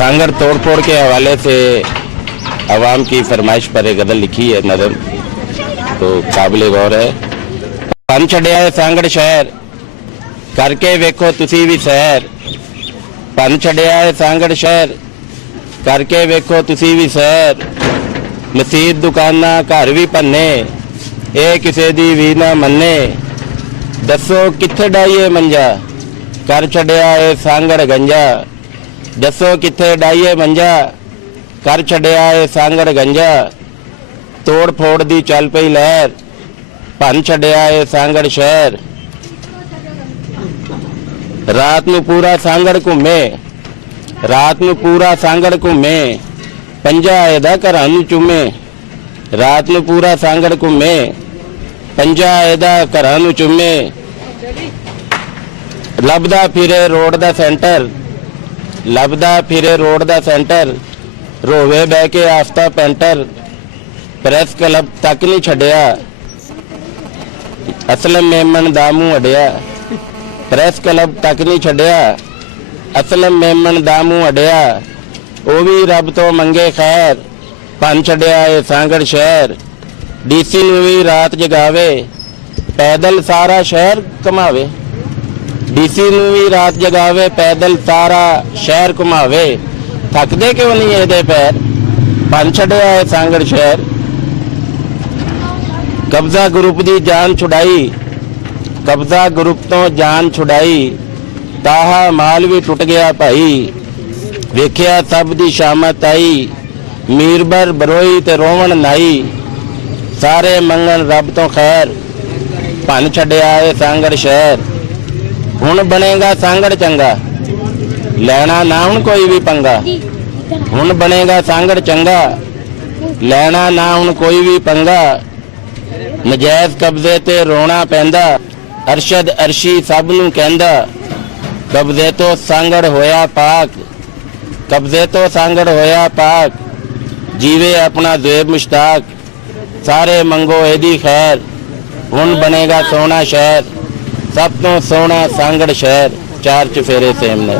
सांगड़ तोड़फोड़ के हवाले से आवाम की फरमाइश पर एक गज़ल लिखी है नज़म, तो काबिल गौर है। पन छड्या है सांगड़ शहर, करके वेखो तुसी भी सैर। पन छड्या है सांगड़ शहर, करके वेखो तुसी भी सैर। मसीत दुकाना घर भी भन्ने, ये किसे दी भी ना मन्ने। दसो कित्थे डाईए मंजा, कर छड्या है सांगड़ गंजा। दसो कित्थे डाईए मंजा, कर छड्या है सांगड़ गंजा। तोड़ फोड़ दी चल पई लहर, भन छड्या है सांगड़ शहर। रात नूं पूरा सांगड़ घूमे, रात नूं पूरा सांगड़ घूमे। पंजा एदा घरां नूं चूमे, रात नूं पूरा सांगड़ घूमे। पंजा एदा घरां नूं चूमे। लभदा फिरे रोड दा सेंटर, लभदा फिरे रोड दा सेंटर। रोवे बह के आस्ता पेंटर, प्रेस क्लब तक नहीं छड्या। असलम मेमन दा मूंह अड्या, प्रेस क्लब तक नहीं छड्या। असलम मेमन दा मूंह अड्या, ਉਹ भी रब तो मंगे खैर। भन छड्या है सांगड़ शहर, डीसी नूं भी रात जगावे। पैदल सारा शहर घुमावे, डीसी नूं भी रात जगावे। पैदल सारा शहर घुमावे, थकदे क्यों नहीं ਇਹਦੇ पैर। भन छड्या है सांगड़ शहर। कब्जा ग्रुप दी जान छुड़ाई, कब्जा ग्रुप तो जान छुड़ाई। ताहा माल भी टुट गया भाई, वेख्या सब दी शामत आई। मीरबर बरोई ते रोवण नाई, सारे मंगन रब तो खैर। भन छड्या है सांगड़ शहर, हुण बनेगा सांगड़ चंगा। लैना ना हुण कोई भी पंगा, हुण बनेगा सांगड़ चंगा। लैना ना हुण कोई भी पंगा। नजायज़ कब्जे ते रोना पैंदा, अरशद अरशी सब नूं कहंदा। कब्जे तो सांगड़ होया पाक, कब्जे तो सांगड़ होया पाक। जीवे अपना ज़ेब मुश्ताक, सारे मंगो एदी खैर। हुण बनेगा सोना शहर, सब तो सोना सांगड़ शहर। चार चुफेरे सेम ने।